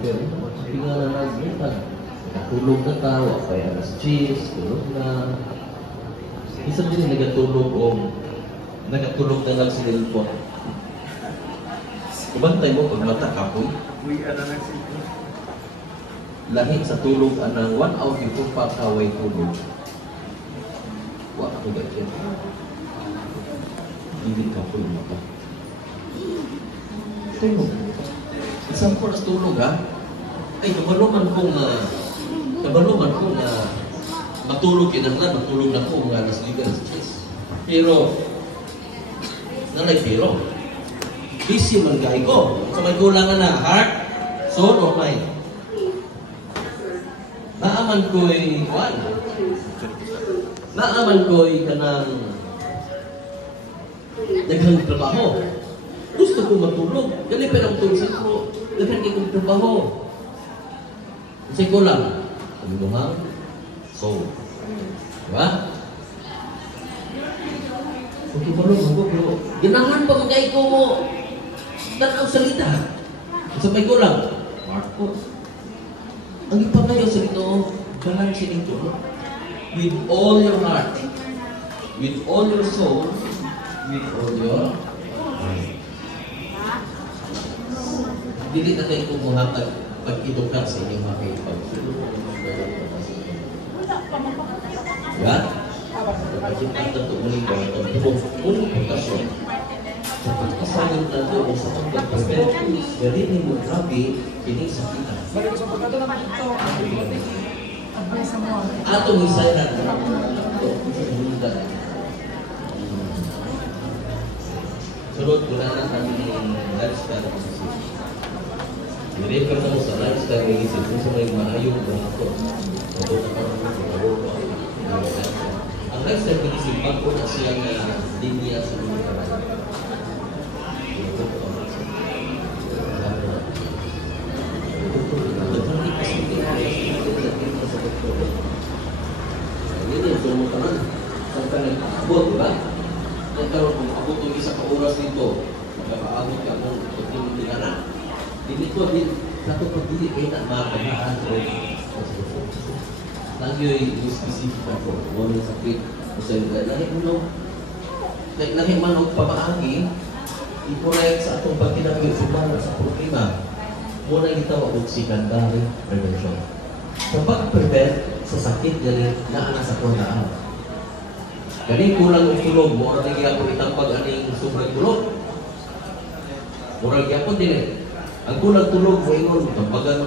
pero tingnan na nagbutan. Natulog na tao, kaya alas 10, tulog na. Isang din nagatulog o nagatulog na lang sa cellphone. Ibantay mo pag mata kapoy. Lahit sa tulog anang 1 hour before pakaway tulog. Wa ako ganyan. Hindi kapoy mata. Tulog. Isang oras tulog ha? Ay, kabaluman kong matulog kinahanglan, matulog na ko mga alas 10, alas 10. Pero, pero, busy man gahi ko. So may kulangan na, heart, soul, or mind. Naaman ko'y, naaman ko'y kanang daghang trabaho. Gusto ko matulog. Ganun pa lang tulog ko. Daghang ikong trabaho. Kasi ko lang, pagluhang, soul. Diba? Okay, balong ako, pero ganahan pa magkay ko mo tanaw salita. Sa may ko lang, Marcos. Ang ipangayaw sa ito, galang siya nito, with all your heart, with all your soul, with all your mind. Dili na kayo kumuhatag pag-edukar sa inyong mga kaipagsulong. Yan? Pagkita ito muling ba ito? Muling pagkasyon. Sa pagkasayon na ito o sa pagkakasyon, galing mo grabe, pinisakita. Atong isay na ito. Sunod, wala na kami lifestyle position. I-refer na mo sa lifestyle ng isip kung sa may maayong ganito. Mabuta ka naman sa mabuta. Ang lifestyle ng isip, pag po na siyang linya sa mga karami. Hindi, so mo ka man. Saan ka nag-abot, diba? Nagkaroon kung abot yung isa ka oras nito, magkakaabot ka kung pagtingin na. Hindi ko din, sa ito pagdili kayo na makakahaan ko. Lagi yung specific ako, walang sakit. Kasi lahi mo no, lahi man ang pamaagi, i-correct sa atong pagkinagin sa problema. Muna gitawag og secondary prevention. Sa pag-prevent sa sakit galing na sa kondaan. Galing kulang og tulog, mura na gyapon itambag aning sobrang tulog. Mura gyapon din eh. Ang kulang tulog mo ingon, tambagan